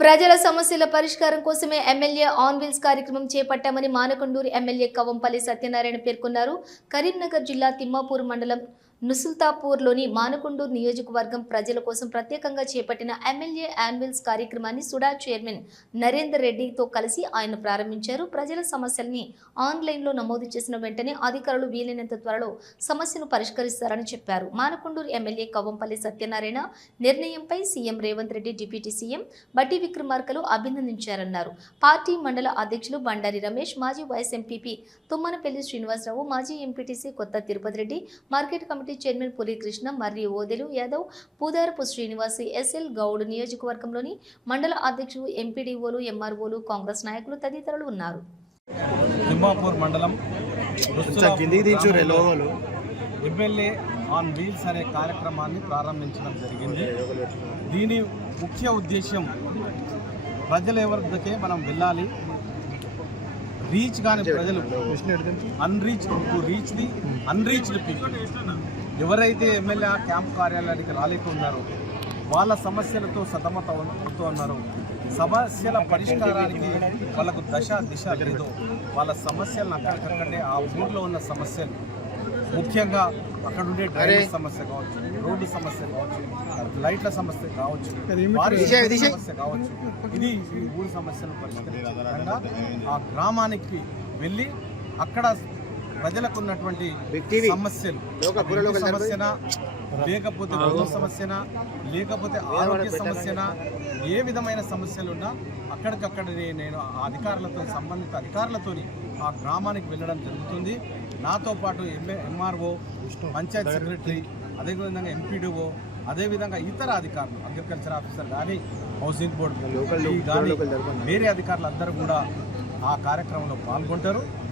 ప్రజల సమస్యల పరిష్కారం కోసమే ఎమ్మెల్యే ఆన్ వీల్స్ కార్యక్రమం చేపట్టామని మానకొండూరు ఎమ్మెల్యే కవంపల్లి సత్యనారాయణ పేర్కొన్నారు. కరీంనగర్ జిల్లా తిమ్మాపూర్ మండలం నుసుల్తాపూర్లోని మానకొండూరు నియోజకవర్గం ప్రజల కోసం ప్రత్యేకంగా చేపట్టిన ఎమ్మెల్యే ఆన్ వీల్స్ కార్యక్రమాన్ని సుడా చైర్మన్ నరేందర్ రెడ్డితో కలిసి ఆయన ప్రారంభించారు. ప్రజల సమస్యల్ని ఆన్లైన్లో నమోదు చేసిన వెంటనే అధికారులు వీలైనంత త్వరలో సమస్యను పరిష్కరిస్తారని చెప్పారు. మానకొండూరు ఎమ్మెల్యే కవంపల్లి సత్యనారాయణ నిర్ణయంపై CM Revanth Reddy, deputy CM బట్టి విక్రమార్కలు అభినందించారన్నారు. పార్టీ మండల అధ్యక్షులు బండారి రమేష్, మాజీ వైస్ ఎంపీపీ తుమ్మనపల్లి శ్రీనివాసరావు, మాజీ ఎంపీటీసీ కొత్త Tirupati Reddy, market committee chairman పులి కృష్ణ, మర్రి ఓదెలు యాదవ్, పూదారపు శ్రీనివాసి, ఎస్ఎల్ గౌడ్, నియోజకవర్గంలోని మండల అధ్యక్షులు, ఎంపీడీఓలు, ఎంఆర్ఓలు, కాంగ్రెస్ నాయకులు తదితరులు ఉన్నారు. తిమ్మాపూర్ మండలం ఎమ్మెల్యే ఆన్ వీల్స్ అనే కార్యక్రమాన్ని ప్రారంభించడం జరిగింది. దీని ముఖ్య ఉద్దేశం ప్రజల ఎవరికే మనం వెళ్ళాలి, రీచ్ కాని ప్రజలు, అన్రీచ్డ్ పీపుల్ ఎవరైతే ఎమ్మెల్యే క్యాంప్ కార్యాలయానికి రాలేకున్నారో, వాళ్ళ సమస్యలతో సతమతమవుతూ ఉన్నారో, సమస్యల పరిష్కారానికి వాళ్ళకు దిశ లేదో, వాళ్ళ సమస్యలను అక్కడికక్కడే ఆ ఊర్లో ఉన్న సమస్యలు, ముఖ్యంగా అక్కడ ఉండే డ్రైనేజ్ సమస్య కావచ్చు, రోడ్డు సమస్య కావచ్చు, లైట్ల సమస్య కావచ్చు, సమస్య కావచ్చు, ఇది ఈ ఊరి సమస్యలను పరిష్కరించకుండా ఆ గ్రామానికి వెళ్ళి అక్కడ ప్రజలకు ఉన్నటువంటి సమస్యలు, సమస్యనా లేకపోతే భూ సమస్యనా లేకపోతే ఆరోగ్య సమస్యనా, ఏ విధమైన సమస్యలు ఉన్నా అక్కడికక్కడనే నేను అధికారులతో, సంబంధిత అధికారులతో ఆ గ్రామానికి వెళ్ళడం జరుగుతుంది. నాతో పాటు ఎంఆర్ఓ, పంచాయత్ సెక్రటరీ, అదేవిధంగా ఎంపీడీఓ, అదేవిధంగా ఇతర అధికారులు, అగ్రికల్చర్ ఆఫీసర్ కానీ, హౌసింగ్ బోర్డు కానీ, వేరే అధికారులు అందరూ కూడా ఆ కార్యక్రమంలో పాల్గొంటారు.